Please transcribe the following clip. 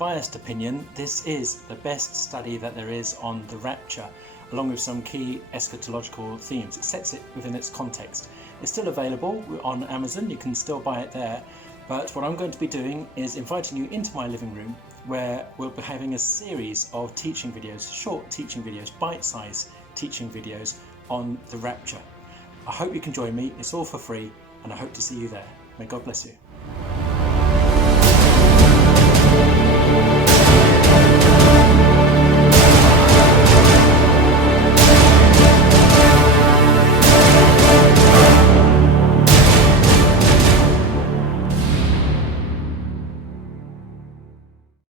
unbiased opinion, this is the best study that there is on the rapture, along with some key eschatological themes. It sets it within its context. It's still available on Amazon, you can still buy it there, but what I'm going to be doing is inviting you into my living room, where we'll be having a series of teaching videos, short teaching videos, bite-sized teaching videos on the rapture. I hope you can join me. It's all for free, and I hope to see you there. May God bless you.